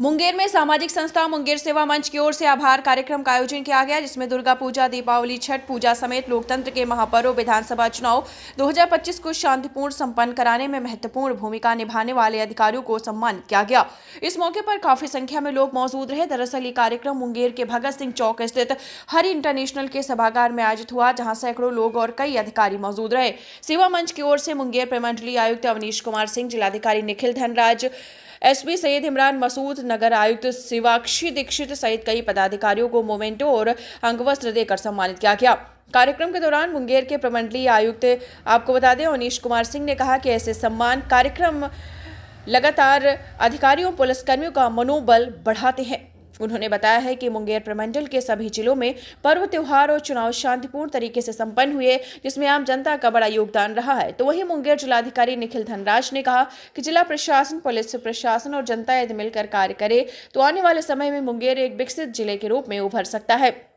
मुंगेर में सामाजिक संस्था मुंगेर सेवा मंच की ओर से आभार कार्यक्रम का आयोजन किया गया, जिसमें दुर्गा पूजा, दीपावली, छठ पूजा समेत लोकतंत्र के महापर्व विधानसभा चुनाव 2025 को शांतिपूर्ण संपन्न कराने में महत्वपूर्ण भूमिका निभाने वाले अधिकारियों को सम्मानित किया गया। इस मौके पर काफी संख्या में लोग मौजूद रहे। दरअसल ये कार्यक्रम मुंगेर के भगत सिंह चौक स्थित हरि इंटरनेशनल के सभागार में आयोजित हुआ, जहाँ सैकड़ों लोग और कई अधिकारी मौजूद रहे। सेवा मंच की ओर से मुंगेर प्रमंडलीय आयुक्त अवनीश कुमार सिंह, जिलाधिकारी निखिल धनराज, एसपी सैयद इमरान मसूद, नगर आयुक्त शिवाक्षी दीक्षित सहित कई पदाधिकारियों को मोमेंटो और अंगवस्त्र देकर सम्मानित किया गया। कार्यक्रम के दौरान मुंगेर के प्रमंडलीय आयुक्त आपको बता दें अवनीश कुमार सिंह ने कहा कि ऐसे सम्मान कार्यक्रम लगातार अधिकारियों पुलिसकर्मियों का मनोबल बढ़ाते हैं। उन्होंने बताया है कि मुंगेर प्रमंडल के सभी जिलों में पर्व, त्योहार और चुनाव शांतिपूर्ण तरीके से संपन्न हुए, जिसमें आम जनता का बड़ा योगदान रहा है। तो वहीं मुंगेर जिलाधिकारी निखिल धनराज ने कहा कि जिला प्रशासन, पुलिस प्रशासन और जनता यदि मिलकर कार्य करे तो आने वाले समय में मुंगेर एक विकसित जिले के रूप में उभर सकता है।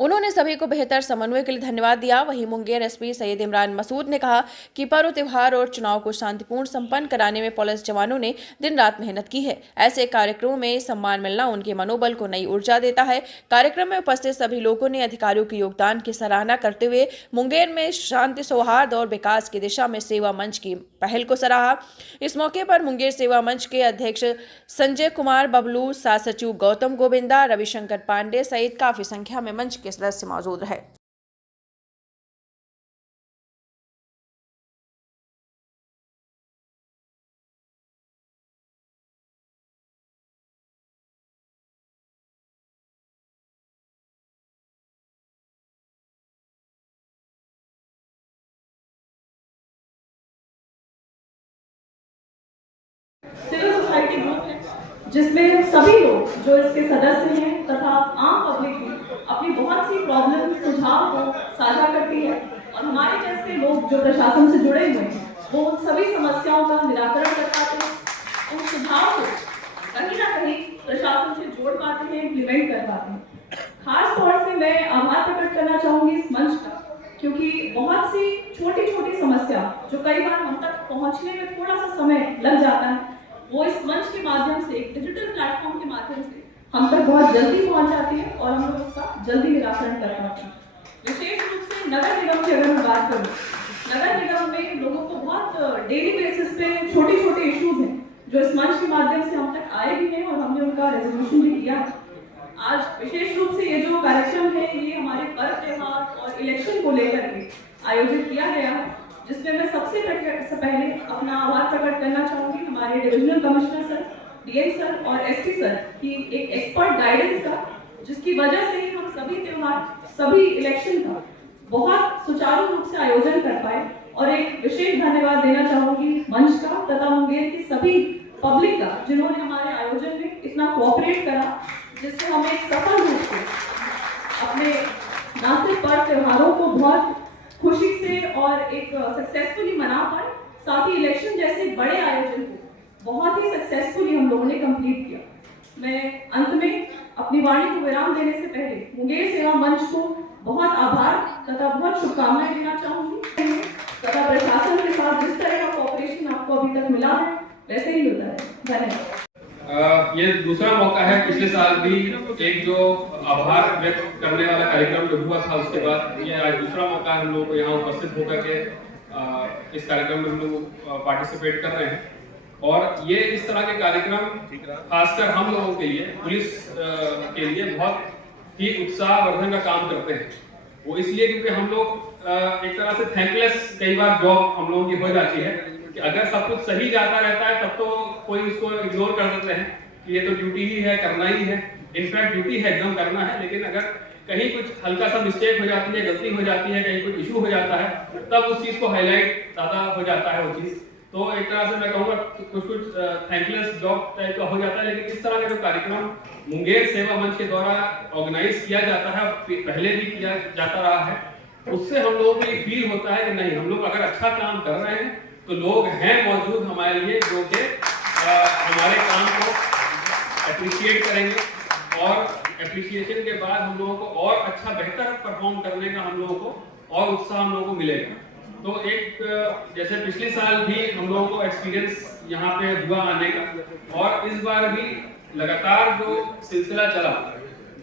उन्होंने सभी को बेहतर समन्वय के लिए धन्यवाद दिया। वहीं मुंगेर एसपी सैयद इमरान मसूद ने कहा कि पर्व, त्योहार और चुनाव को शांतिपूर्ण संपन्न कराने में पुलिस जवानों ने दिन रात मेहनत की है। ऐसे कार्यक्रमों में सम्मान मिलना उनके मनोबल को नई ऊर्जा देता है। कार्यक्रम में उपस्थित सभी लोगों ने अधिकारियों के योगदान की सराहना करते हुए मुंगेर में शांति, सौहार्द और विकास की दिशा में सेवा मंच की पहल को सराहा। इस मौके पर मुंगेर सेवा मंच के अध्यक्ष संजय कुमार बबलू, सचिव गौतम गोविंदा, रविशंकर पांडे सहित काफी संख्या में मंच के सदस्य मौजूद रहे। सिविल सोसाइटी ग्रुप है जिसमें सभी लोग जो इसके सदस्य हैं तथा आम पब्लिक भी अपनी बहुत सी प्रॉब्लम, सुझाव को साझा करती है और हमारे जैसे लोग जो प्रशासन से जुड़े हुए हैं वो उन सभी समस्याओं का निराकरण कर पाते हैं, उन सुझाव को कहीं ना कहीं प्रशासन से जोड़ पाते हैं, इम्प्लीमेंट कर पाते हैं। खास तौर से मैं आभार प्रकट करना चाहूंगी इस मंच का, क्योंकि बहुत सी छोटी छोटी समस्या जो कई बार हम तक पहुंचने में थोड़ा सा समय लग जाता है, वो इस मंच के माध्यम से, एक डिजिटल प्लेटफॉर्म के माध्यम से हम तक बहुत जल्दी पहुंच जाती है और हम लोग उसका जल्दी निराकरण कर पाते हैं। विशेष रूप से नगर निगम की अगर मैं बात करूँ, नगर निगम में लोगों को बहुत डेली बेसिस पे छोटे छोटे इश्यूज हैं जो इस मंच के माध्यम से हम तक आए भी हैं और हमने उनका रेजोल्यूशन भी किया है। आज विशेष रूप से ये जो कार्यक्रम है ये हमारे पर्व, त्योहार और इलेक्शन को लेकर के आयोजित किया गया है, जिसमें मैं सबसे पहले अपना आभार प्रकट करना चाहूंगी हमारे divisional commissioner sir, DM sir और एसपी सर की एक एक्सपर्ट गाइडेंस का, जिसकी वजह से ही हम सभी त्योहार, सभी इलेक्शन का बहुत सुचारू रूप से आयोजन कर पाए। और एक विशेष धन्यवाद देना चाहूंगी मंच का तथा मुंगेर की सभी पब्लिक का, जिन्होंने हमारे आयोजन में इतना कोऑपरेट करा, जिससे हम एक सफल रूप से अपने न सिर्फ पर्व त्योहारों को बहुत खुशी से और एक सक्सेसफुली मना पाए, साथ ही इलेक्शन जैसे बड़े आयोजन को बहुत ही सक्सेसफुली हम लोगों ने कंप्लीट किया। मैं अंत में अपनी वाणी को विराम देने से पहले मुंगेर सेवा मंच को बहुत आभार तथा बहुत शुभकामनाएं देना चाहूंगी तथा प्रशासन के साथ जिस तरह का कोऑपरेशन आपको अभी तक मिला है वैसे ही मिलता है। धन्यवाद। ये दूसरा मौका है। पिछले साल भी एक जो आभार व्यक्त करने वाला कार्यक्रम जो हुआ था, उसके बाद ये आज दूसरा मौका है हम लोगों को यहाँ उपस्थित होकर के इस कार्यक्रम में हम लोग पार्टिसिपेट कर रहे हैं। और ये इस तरह के कार्यक्रम खासकर हम लोगों के लिए, पुलिस के लिए बहुत ही उत्साहवर्धन का काम करते हैं। वो इसलिए क्योंकि हम लोग एक तरह से थैंकलेस कई बार जॉब हम लोगों की हो जाती है कि अगर सब कुछ सही जाता रहता है तब तो कोई उसको इग्नोर कर देते हैं कि ये तो ड्यूटी ही है, करना ही है। इनफैक्ट ड्यूटी है, एकदम करना है, लेकिन अगर कहीं कुछ हल्का सा मिस्टेक हो जाती है, गलती हो जाती है, कहीं कुछ इशू हो जाता है, तब उस चीज को हाईलाइट ज्यादा हो जाता है वो चीज। तो एक तरह से मैं कहूँगा कुछ थैंकलेस जॉब टाइप का हो जाता है। लेकिन इस तरह का जो कार्यक्रम मुंगेर सेवा मंच के द्वारा ऑर्गेनाइज किया जाता है, पहले भी किया जाता रहा है, उससे हम लोगों को ये फील होता है कि नहीं, हम लोग अगर अच्छा काम कर रहे हैं तो लोग हैं मौजूद हमारे लिए जो कि हमारे काम को अप्रिशिएट करेंगे और एप्रिसिएशन के बाद हम लोगों को और अच्छा, बेहतर परफॉर्म करने का हम लोगों को और उत्साह हम लोगों को मिलेगा। तो एक जैसे पिछले साल भी हम लोगों को एक्सपीरियंस यहाँ पे हुआ आने का, और इस बार भी लगातार जो सिलसिला चला,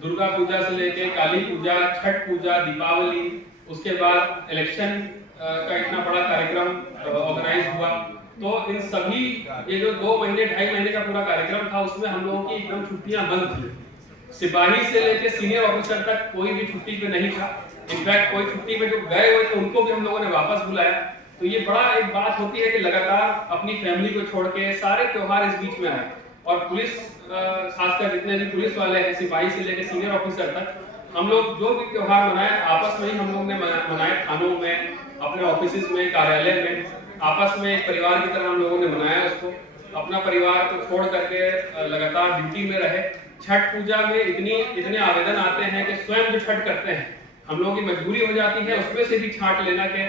दुर्गा पूजा से लेके काली पूजा, छठ पूजा, दीपावली, उसके बाद इलेक्शन का इतना बड़ा कार्यक्रम ऑर्गेनाइज हुआ, तो इन सभी ये जो 2 महीने 2.5 महीने का पूरा कार्यक्रम था, उसमें हम लोगों की एकदम छुट्टियां बंद थी। सिपाही से लेके सीनियर ऑफिसर तक कोई भी छुट्टी पे नहीं था। इनफैक्ट कोई छुट्टी पे जो गए हुए थे उनको भी हम लोगों ने वापस बुलाया। तो ये बड़ा एक बात होती है कि लगातार अपनी फैमिली को छोड़ के सारे त्योहार इस बीच में आए, और पुलिस खासकर जितने भी पुलिस वाले हैं, सिपाही से लेकर सीनियर ऑफिसर तक, हम लोग जो भी त्योहार मनाए आपस में ही हम लोग ने मनाए, थानों में, अपने ऑफिस में, कार्यालय में, आपस में एक परिवार की तरह हम लोगों ने मनाया उसको। अपना परिवार को छोड़ करके लगातार ड्यूटी में रहे। छठ पूजा में इतने आवेदन आते हैं कि स्वयं जो छठ करते हैं हम लोगों की मजबूरी हो जाती है उसमें से भी छांट लेना के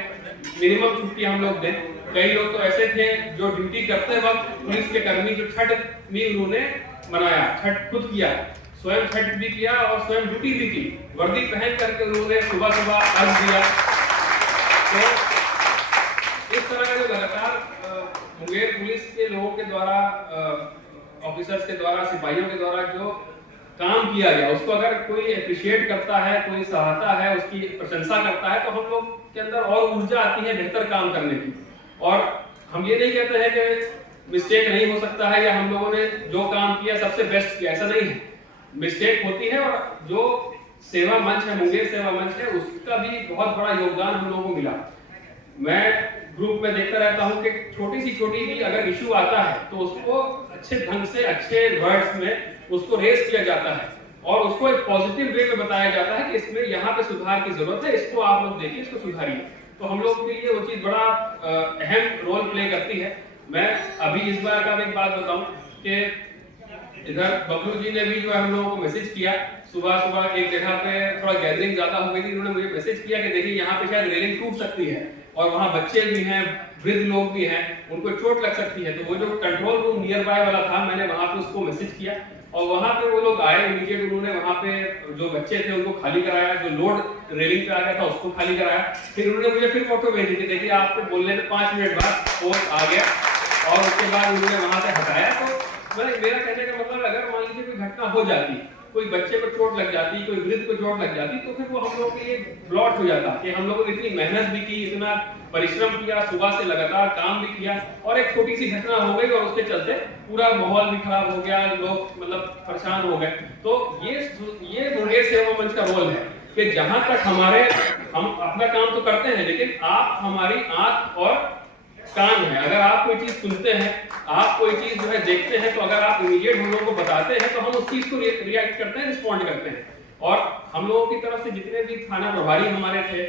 मिनिमम छुट्टी हम लोग दें। कई लोग तो ऐसे थे जो ड्यूटी करते वक्त पुलिस के कर्मी जो छठ भी उन्होंने मनाया, छठ खुद किया, स्वयं छठ भी किया और स्वयं ड्यूटी भी की, वर्दी पहन करके उन्होंने सुबह सुबह अर्घ दिया। तो इस तरह का जो लगातार मुंगेर पुलिस के लोगों के द्वारा, ऑफिसर्स के द्वारा, सिपाहियों के द्वारा जो काम किया गया, उसको अगर कोई अप्रिशिएट करता है, कोई सराहता है, उसकी प्रशंसा करता है, तो हम लोग के अंदर और ऊर्जा आती है बेहतर काम करने की। और हम ये नहीं कहते हैं कि मिस्टेक नहीं हो सकता है या हम लोगों ने जो काम किया सबसे बेस्ट किया, ऐसा नहीं है। मिस्टेक होती है, और जो सेवा मंच है, मुंगेर सेवा मंच है, उसका भी बहुत बड़ा योगदान हम लोगों को मिला। मैं ग्रुप में देखता रहता हूं कि छोटी भी अगर इशू आता है तो उसको अच्छे ढंग से, अच्छे वर्ड्स में उसको रेस किया जाता है और उसको एक पॉजिटिव वे में बताया जाता है कि इसमें यहाँ पे सुधार की जरूरत है, इसको आप लोग देखिए, इसको सुधारिए। तो हम लोग के लिए वो चीज बड़ा अहम रोल प्ले करती है। मैं अभी इस बार का एक बात बताऊं कि इधर बबलू जी ने भी जो है हम लोगों को मैसेज किया, सुबह एक जगह पे थोड़ा गैदरिंग ज्यादा हो गई थी, उन्होंने मुझे मैसेज किया कि देखिए यहाँ पे शायद रेलिंग टूट सकती है और वहाँ बच्चे भी हैं, वृद्ध लोग भी हैं, उनको चोट लग सकती है। तो वो जो कंट्रोल रूम नियर बाय वाला था, मैंने वहाँ पे उसको मैसेज किया और वहाँ पे वो लोग आए इमीडिएट, उन्होंने वहाँ पे जो बच्चे थे उनको खाली कराया, जो लोड रेलिंग पे आ गया था उसको खाली कराया। फिर उन्होंने मुझे फिर फोटो भेजी कि देखिए आपको बोलने में 5 मिनट बाद वो आ गया और उसके बाद उन्होंने वहाँ से हटाया। तो मेरा कहने का मतलब, अगर मान लीजिए कोई घटना हो जाती, कोई बच्चे को चोट लग जाती, कोई वृद्ध को चोट लग जाती, तो फिर वो हम लोगों के लिए ब्लॉट हो जाता कि हम लोगों ने इतनी मेहनत भी की, इतना परिश्रम किया, सुबह से लगातार काम भी किया और एक छोटी सी घटना हो गई और उसके चलते पूरा माहौल भी खराब हो गया, लोग मतलब परेशान हो गए। तो ये मुंगेर सेवा मंच का रोल है कि जहां तक हम अपना काम तो करते हैं, लेकिन आप हमारी आंख और कान है। अगर आप कोई चीज सुनते हैं, आप कोई चीज जो है देखते हैं, तो अगर आप इमीडिएट हम लोगों को बताते हैं तो हम उस चीज को रिएक्ट करते हैं, रिस्पॉन्ड करते हैं। और हम लोगों की तरफ से जितने भी थाना प्रभारी हमारे थे,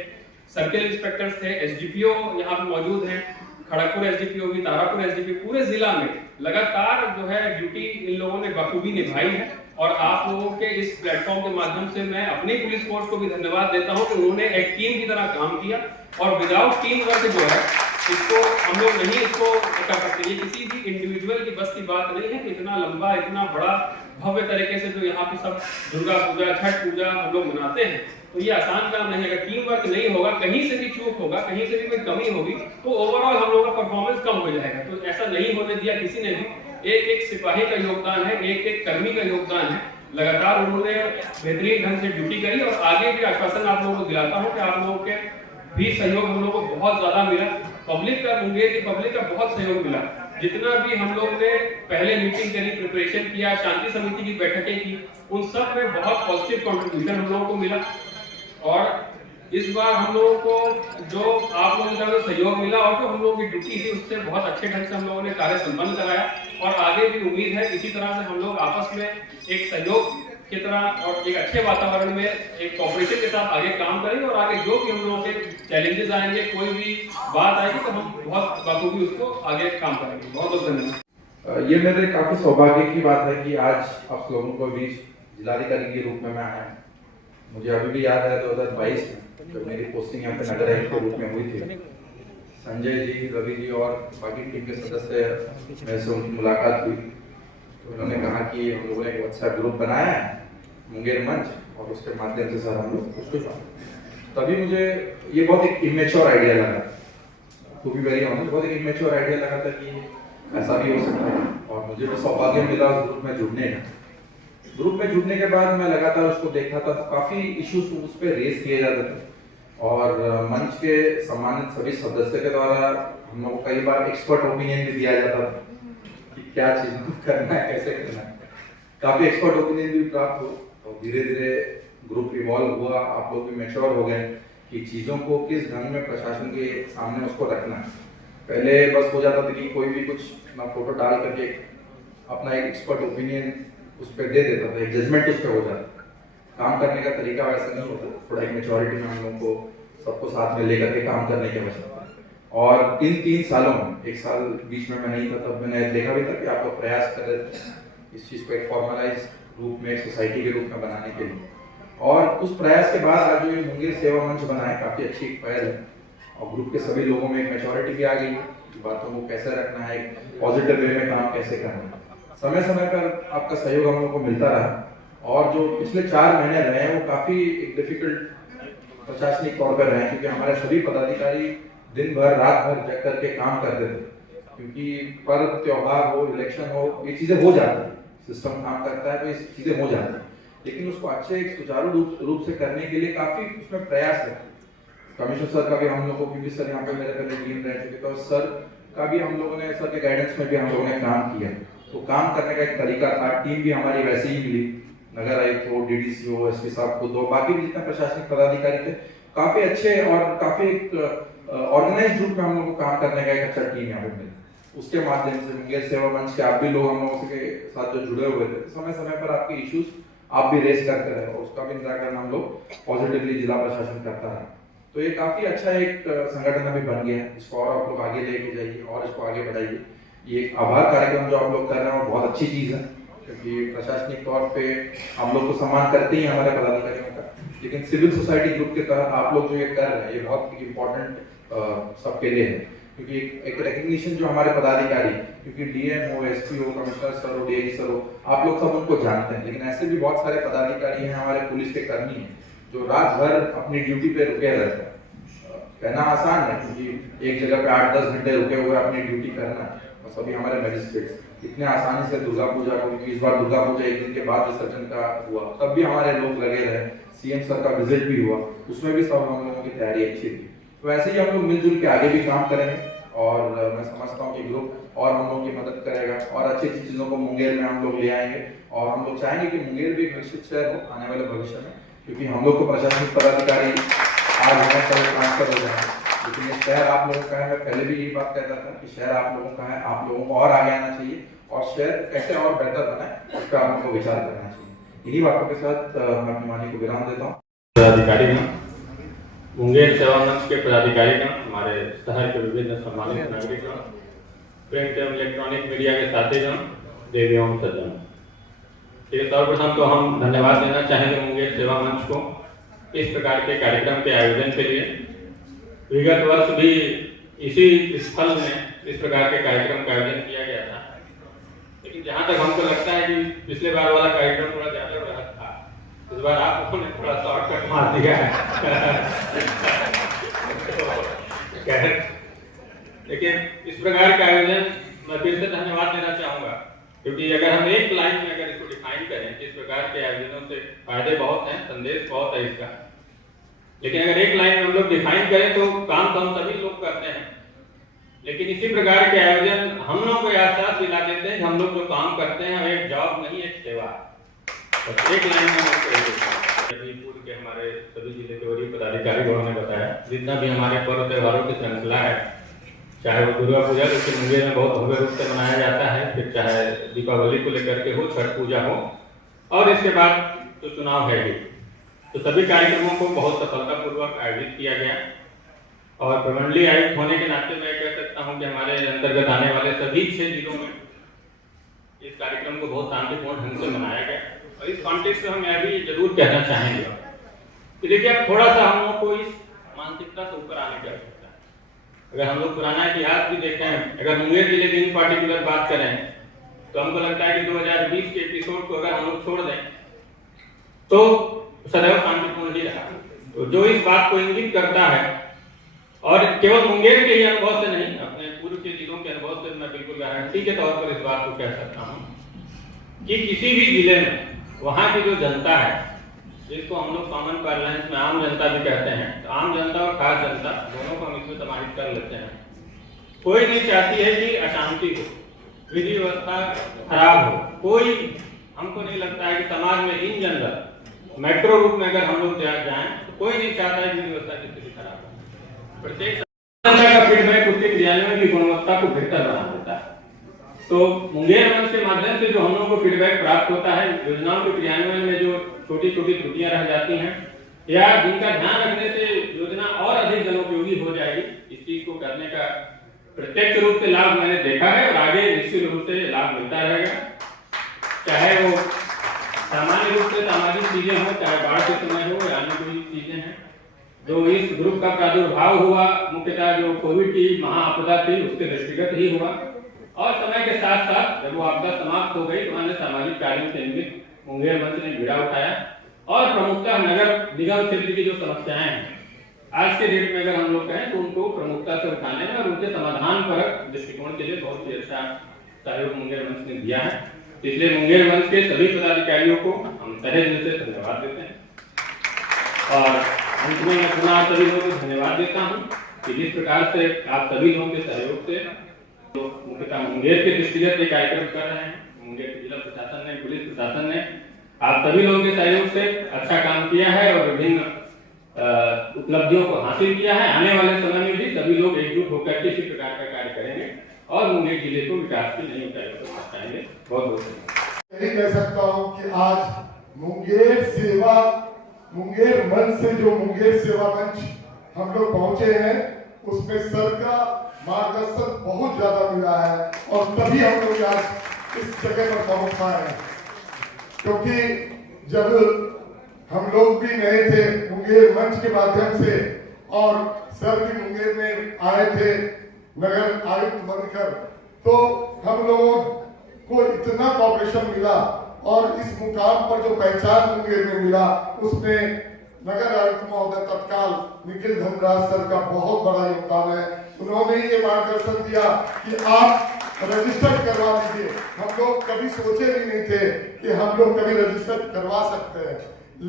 सर्किल इंस्पेक्टर्स थे, एसडीपीओ यहाँ पे मौजूद हैं, खड़गपुर एसडीपीओ भी, तारापुर एसडीपीओ, पूरे जिला में लगातार जो है ड्यूटी इन लोगों ने बखूबी निभाई है। और आप लोगों के इस प्लेटफॉर्म के माध्यम से मैं अपनी पुलिस फोर्स को भी धन्यवाद देता हूं कि उन्होंने एक टीम की तरह काम किया और विदाउट टीम वर्क जो है इसको हम लोग नहीं इसको कर सकते। ये किसी भी इंडिविजुअल की बस की बात नहीं है कि इतना लंबा, इतना बड़ा भव्य तरीके से जो यहाँ पे सब दुर्गा पूजा, छठ पूजा हम लोग मनाते हैं, तो ये आसान काम नहीं है। अगर टीम वर्क नहीं होगा, कहीं से भी चूक होगा, कहीं से भी कोई कमी होगी, तो ओवरऑल हम लोगों का परफॉर्मेंस कम हो जाएगा। तो ऐसा नहीं होने दिया किसी ने भी। एक सिपाही का योगदान है, एक कर्मी का योगदान है। लगातार उन्होंने बेहतरीन ढंग से ड्यूटी करी और आगे भी आश्वासन आप लोगों को दिलाता हूँ कि आप लोगों के भी सहयोग हम लोगों को बहुत ज्यादा मिला। पब्लिक का, मुंगेर की पब्लिक का बहुत सहयोग मिला। जितना भी हम लोग ने पहले मीटिंग करी, प्रिपरेशन किया, शांति समिति की बैठकें की, उन सब में बहुत पॉजिटिव कंट्रीब्यूशन हम लोगों को मिला। और इस बार हम लोगों को जो आप लोगों का सहयोग मिला और जो हम लोगों की ड्यूटी थी उससे बहुत अच्छे ढंग से हम लोगों ने कार्य संपन्न कराया। और आगे भी उम्मीद है इसी तरह से हम लोग आपस में एक सहयोग की तरह और एक अच्छे वातावरण में एक कॉपरेशन के साथ आगे काम करेंगे। और आगे जो भी हम लोगों के चैलेंजेस आएंगे, कोई भी बात आएगी, तो हम बहुत बखूबी उसको आगे काम करेंगे। बहुत बहुत धन्यवाद। ये मेरे काफी सौभाग्य की बात है कि आज आप लोगों को बीच जिलाधिकारी के रूप में मैं आया। मुझे अभी भी याद है 2022 में जब मेरी पोस्टिंग यहाँ पे नगर आयुक्त के रूप में हुई थी, संजय जी, रवि जी और बाकी टीम के सदस्य मेरे से उनकी मुलाकात हुई। तो उन्होंने कहा कि हम लोगों ने एक व्हाट्सएप ग्रुप बनाया है मुंगेर मंच, और उसके माध्यम से सर हम लोग उसको, तभी मुझे ये बहुत एक इमेच्योर आइडिया लगा, टू बी वेरी ऑनेस्ट, बहुत एक इमेच्योर आइडिया लगा था कि ऐसा भी हो सकता है। और मुझे भी सौभाग्य मिला उस ग्रुप में जुड़ने का। ग्रुप में जुड़ने के बाद मैं लगातार उसको देखा था, तो काफी इश्यूज उस पर रेज किए जाते थे और मंच के सम्मानित सभी सदस्य के द्वारा हम लोग को कई बार एक्सपर्ट ओपिनियन भी दिया जाता था कि क्या चीज करना है, कैसे करना है। काफी एक्सपर्ट ओपिनियन भी प्राप्त हो, तो धीरे धीरे ग्रुप इवॉल्व हुआ, आप लोग भी मैच्योर हो गए कि चीजों को किस ढंग में प्रशासन के सामने उसको रखना है। पहले बस हो जाता था कि कोई भी कुछ अपना फोटो डाल करके अपना एक एक्सपर्ट ओपिनियन उस पर दे देता था, एक जजमेंट उस पर हो जाता। काम करने का तरीका वैसा नहीं होता, थोड़ा एक मेच्योरिटी में हम लोगों को सबको साथ में लेकर के काम करने की आवश्यकता है। और इन 3 सालों में, 1 साल बीच में मैं नहीं था, तब मैंने देखा भी था कि आप लोग प्रयास कर रहे थे इस चीज को एक फॉर्मलाइज रूप में, सोसाइटी के रूप में बनाने के लिए। और उस प्रयास के बाद आज जो ये मुंगेर सेवा मंच बना है, काफी अच्छी एक पहल है और ग्रुप के सभी लोगों में एक मेच्योरिटी भी आ गई है कि बातों को कैसे रखना है, एक पॉजिटिव वे में काम कैसे करना है। समय समय पर आपका सहयोग हम लोगों को मिलता रहा और जो पिछले 4 महीने रहे हैं वो काफी एक डिफिकल्ट प्रशासनिक तौर पर रहे, क्योंकि हमारे सभी पदाधिकारी दिन भर रात भर जग करके काम करते थे, क्योंकि पर्व त्योहार हो, इलेक्शन हो, ये चीजें हो जाती है, सिस्टम काम करता है तो ये चीजें हो जाती है, लेकिन उसको अच्छे एक सुचारू रूप से करने के लिए काफी उसमें प्रयास है। कमिश्नर सर का भी हम लोगों को, क्योंकि सर यहाँ पे मेरे पहले टीम रह चुके थे, तो सर का भी हम लोगों ने, सर के गाइडेंस में भी हम लोगों ने काम किया, तो काम करने का एक तरीका था। टीम भी हमारी वैसे ही मिली, नगर आयुक्त हो, डीडीसी हो, एसपी साहब खुद हो, बाकी भी जितने प्रशासनिक पदाधिकारी थे, काफी अच्छे और काफी एक ऑर्गेनाइज रूप में हम लोग को काम करने का एक अच्छा टीम यहाँ पे मिला। उसके माध्यम से मुंगेर सेवा मंच के आप भी लोग हम लोगों के साथ जो जुड़े हुए थे, समय समय पर आपके इश्यूज आप भी रेस करते रहे और उसका भी निराकरण हम लोग पॉजिटिवली जिला प्रशासन करता रहा। तो ये काफी अच्छा एक संगठन अभी बन गया है, इसको और आप लोग आगे लेके जाइए और इसको आगे बढ़ाइए। ये एक आभार कार्यक्रम जो आप लोग कर रहे हैं वो बहुत अच्छी चीज है, क्योंकि प्रशासनिक तौर पे हम लोग को सम्मान करते ही हमारे पदाधिकारियों का, लेकिन सिविल सोसाइटी ग्रुप के तहत आप लोग जो ये कर रहे हैं ये बहुत इम्पोर्टेंट सबके लिए है, क्योंकि एक रिकग्निशन जो हमारे पदाधिकारी, क्योंकि डीएम हो, एसपी हो, कमिश्नर सर हो, डीआईजी सर हो, आप लोग सब उनको जानते हैं, लेकिन ऐसे भी बहुत सारे पदाधिकारी हैं, हमारे पुलिस के कर्मी हैं जो रात भर अपनी ड्यूटी पे रुके रहते हैं। कहना आसान है क्योंकि एक जगह पे 8-10 घंटे रुके हुए अपनी ड्यूटी करना, और सभी हमारे मजिस्ट्रेट इतने आसानी से दुर्गा पूजा को, क्योंकि इस बार दुर्गा पूजा 1 दिन के बाद विसर्जन का हुआ, तब भी हमारे लोग लगे रहे, सीएम सर का विजिट भी हुआ, उसमें भी सब हम लोगों की तैयारी अच्छी थी। तो ऐसे ही हम लोग मिलजुल के आगे भी काम करेंगे और मैं समझता हूँ कि ग्रुप और हम लोगों की मदद करेगा और अच्छी अच्छी चीजों को मुंगेर में हम लोग ले आएंगे और हम लोग चाहेंगे कि मुंगेर भी एक विकसित शहर हो आने वाले भविष्य में, क्योंकि हम लोग को प्रशासनिक पदाधिकारी आज बहुत सारे ट्रांसफर हो जाए, लेकिन ये शहर आप लोगों का है। मैं पहले भी यही बात कहता था कि शहर आप लोगों का है, आप लोगों को और आगे आना चाहिए और शहर कैसे और बेहतर बनाए उस पर आप लोगों को विचार करना चाहिए। इन्हीं बातों के साथ मैं अपनी वाणी को विराम देता हूँ। पदाधिकारी मुंगेर सेवा मंच के पदाधिकारी हमारे शहर के विभिन्न सम्मानित नागरिकों, प्रिंट एवं इलेक्ट्रॉनिक मीडिया के साथीगण, देवी एवं सज्जन, सर्वप्रथम तो हम धन्यवाद देना चाहेंगे मुंगेर सेवा मंच को इस प्रकार के कार्यक्रम के आयोजन के लिए। विगत वर्ष भी इसी स्थल में इस प्रकार के कार्यक्रम का आयोजन किया गया था, लेकिन जहाँ तक हमको लगता है कि पिछले बार वाला कार्यक्रम थोड़ा ज्यादा बृहद था, इस बार आप लोगों ने थोड़ा शॉर्टकट मार दिया है। लेकिन इस प्रकार का आयोजन मैं फिर से धन्यवाद देना चाहूंगा, क्योंकि अगर हम एक लाइन में अगर इसको डिफाइन करें, इस प्रकार के आयोजनों से फायदे बहुत हैं, संदेश बहुत है इसका, लेकिन अगर एक लाइन में हम लोग डिफाइन करें तो काम तो हम सभी लोग करते हैं, लेकिन इसी प्रकार के आयोजन हम लोग को एहसास दिला देते हैं कि हम लोग जो काम करते हैं एक जॉब नहीं, एक सेवा। बस एक लाइन में पूर्व के हमारे सभी जिले के वरीय पदाधिकारी ने बताया, जितना भी हमारे पर्व त्योहारों की श्रृंखला है, चाहे वो दुर्गा पूजा जो कि मुंगेर में बहुत भव्य रूप से मनाया जाता है, फिर चाहे दीपावली को लेकर के हो, छठ पूजा हो, और इसके बाद तो चुनाव है ही, तो सभी कार्यक्रमों को बहुत सफलतापूर्वक आयोजित किया गया। और प्रमंडलीय आयुक्त होने के नाते मैं कह सकता हूं कि हमारे अंतर्गत आने वाले सभी 6 जिलों में इस कार्यक्रम को बहुत शांतिपूर्ण ढंग से मनाया गया। और इस कॉन्टेक्स्ट में हम यह भी जरूर कहना चाहेंगे कि देखिए अब थोड़ा सा हम लोग को इस मानसिकता से ऊपर आने की आवश्यकता है। अगर हम लोग पुराना इतिहास भी देखें, अगर मुंगेर जिले की इन पार्टिकुलर बात करें, तो हमको लगता है कि 2020 के एपिसोड को अगर हम लोग छोड़ दें तो सदैव शांतिपूर्ण ही रहा। तो जो इस बात को इंगित करता है, और केवल मुंगेर के ही अनुभव से नहीं, अपने पूर्व के जिलों के अनुभव से मैं बिल्कुल गारंटी के तौर पर इस बात को कह सकता हूं कि किसी भी जिले में वहाँ की जो जनता है, जिसको हम लोग कॉमन पार्लेंस में आम जनता भी कहते हैं, तो आम जनता और खास जनता दोनों को हम इसमें समाहित कर लेते हैं। कोई नहीं चाहती है कि अशांति हो, विधि व्यवस्था खराब हो। कोई, हमको नहीं लगता है कि समाज में इन जनरल मेट्रो रूप में अगर हम लोग जाएं तो कोई नहीं चाहता है कि विधि व्यवस्था की स्थिति खराब हो। प्रत्येक जनता का फीडबैक उसके क्रियान्वयन की गुणवत्ता को बेहतर बना देता है। तो मुंगेर मंच के माध्यम से जो हम लोगों को फीडबैक प्राप्त होता है, योजनाओं के क्रियान्वयन में जो छोटी छोटी त्रुटियां रह जाती हैं या जिनका ध्यान रखने से योजना और अधिक जनोपयोगी हो जाएगी, इस चीज को करने का प्रत्यक्ष रूप से लाभ मैंने देखा है और आगे निश्चित रूप से लाभ मिलता रहेगा। चाहे वो सामान्य रूप से सामाजिक चीजें हो, चाहे बाढ़ के समय हो या अन्य कोई चीजें हैं। जो इस ग्रुप का प्रादुर्भाव हुआ, मुख्यतः जो कोविड की महाआपदा थी, उसके दृष्टिगत ही हुआ और समय के साथ साथ जब वो आपदा समाप्त हो गई तो अन्य सामाजिक कार्यों के निमित्त मुंगेर मंच ने बीड़ा उठाया और प्रमुखता नगर निगम क्षेत्र की जो समस्याएं हैं आज के डेट में अगर हम लोग कहें तो उनको प्रमुखता से उठाने में और उनके समाधान परक दृष्टिकोण के लिए बहुत ही अच्छा सहयोग मुंगेर मंच ने दिया है। इसलिए मुंगेर मंच के सभी पदाधिकारियों को हम तहे दिल से धन्यवाद देते हैं और अंत में मैं पुनः सभी लोगों को धन्यवाद देता हूँ कि जिस प्रकार से आप सभी लोगों के सहयोग से तो मुख्यतः मुंगेर के दृष्टिगत ये कार्यक्रम कर रहे हैं, मुंगेर के जिला प्रशासन ने, पुलिस प्रशासन ने आप सभी लोगों के सहयोग से अच्छा काम किया है और विभिन्न उपलब्धियों को हासिल किया है। आने वाले समय में भी सभी लोग एकजुट होकर के इसी प्रकार का कार्य करेंगे और मुंगेर जिले को विकास की नई ऊंचाइयों पर पहुंचाएंगे। बहुत बहुत धन्यवाद। यही कह सकता हूँ कि आज मुंगेर मंच से जो मुंगेर सेवा मंच हम लोग पहुंचे हैं उसमें सर का मार्गदर्शन बहुत ज्यादा मिला है और तभी हम लोग आज इस जगह पर पहुंच पाए हैं। क्योंकि जब हम लोग भी नए थे मुंगेर मंच के माध्यम से और सर भी मुंगेर में आए थे नगर आयुक्त बनकर, तो हम लोगों को इतना कॉपरेशन मिला और इस मुकाम पर जो पहचान मुंगेर में मिला उसमें नगर आयुक्त महोदय तत्काल निखिल धनराज सर का बहुत बड़ा योगदान है। उन्होंने ये मार्गदर्शन दिया कि आप रजिस्टर करवा लीजिए। हम लोग कभी सोचे भी नहीं थे कि हम लोग कभी रजिस्टर करवा सकते हैं,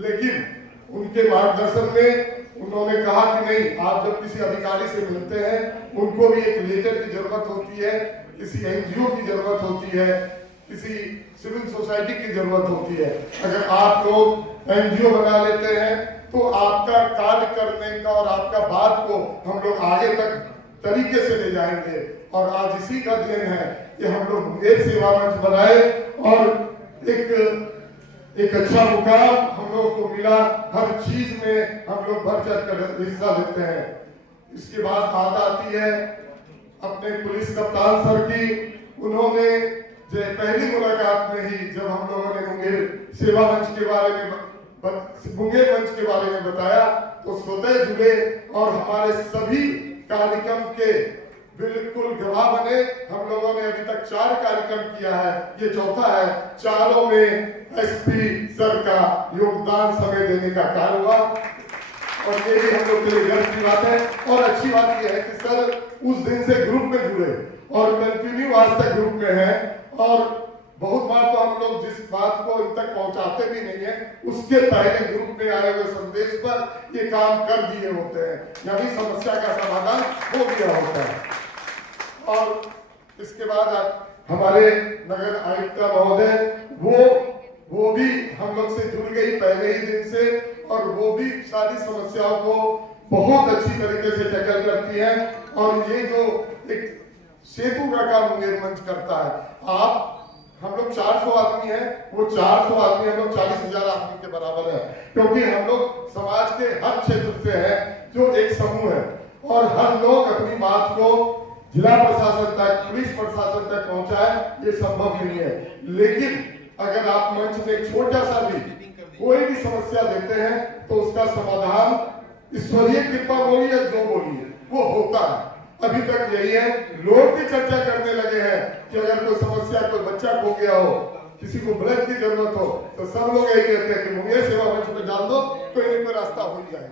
लेकिन उनके मार्गदर्शन में उन्होंने कहा कि नहीं, आप जब किसी अधिकारी से मिलते हैं उनको भी एक लेटर की जरूरत होती है, किसी एनजीओ की जरूरत होती है, किसी सिविल सोसाइटी की जरूरत होती है। अगर आप लोग एनजीओ बना लेते हैं तो आपका कार्य करने का और आपका बात को हम लोग आगे तक तरीके से ले जाएंगे। और आज इसी का देन है कि हम लोग मुंगेर सेवा मंच बनाए और एक अच्छा मुकाम हम लोग को मिला। हर चीज में हम लोग बढ़ चढ़ कर हिस्सा लेते हैं। इसके बाद बात आती है अपने पुलिस कप्तान सर की। उन्होंने जो पहली मुलाकात में ही जब हम लोगों ने मुंगेर सेवा मंच के बारे में मुंगेर मंच के बारे में बताया तो स्वतः जुड़े और हमारे सभी कार्यक्रम के बिल्कुल गवाह बने। हम लोगों ने अभी तक 4 कार्यक्रम किया है, ये चौथा है। चारों में एसपी सर का योगदान समय देने का कार्य हुआ और ये भी हम लोग के लिए गर्व की बात है। और अच्छी बात यह है कि सर उस दिन से ग्रुप में जुड़े और कंटिन्यू आज तक ग्रुप में है। और बहुत बार तो हम लोग जिस बात को इन तक पहुंचाते भी नहीं है उसके पहले ग्रुप में आए हुए संदेश पर ये काम कर दिए होते हैं, यानी समस्या का समाधान हो गया होता है। और इसके बाद हमारे नगर आयुक्त महोदय वो भी हम लोग से जुड़ गई पहले ही दिन से और वो भी सारी समस्याओं को बहुत अच्छी तरीके से टैकल करती है। और ये जो एक सेतु का काम मुंगेर मंच करता है, हम लोग 400 आदमी हैं, वो 400 आदमी हम लोग 40,000 आदमी के बराबर है। क्योंकि हम लोग समाज के हर क्षेत्र से हैं जो एक समूह है और हर लोग अपनी बात को जिला प्रशासन तक, पुलिस प्रशासन तक पहुंचाए, ये संभव नहीं है। लेकिन अगर आप मंच में छोटा सा भी कोई भी समस्या देते हैं तो उसका समाधान ईश्वरीय कृपा बोलिए जो बोलिए वो होता है। अभी तक यही है। लोग भी चर्चा करने लगे हैं कि अगर कोई समस्या, कोई बच्चा खो गया हो, किसी को ब्लड की जरूरत हो, तो सब लोग यही कहते हैं कि मुंगेर सेवा मंच में डाल दो, कोई ना कोई रास्ता हो जाएगा।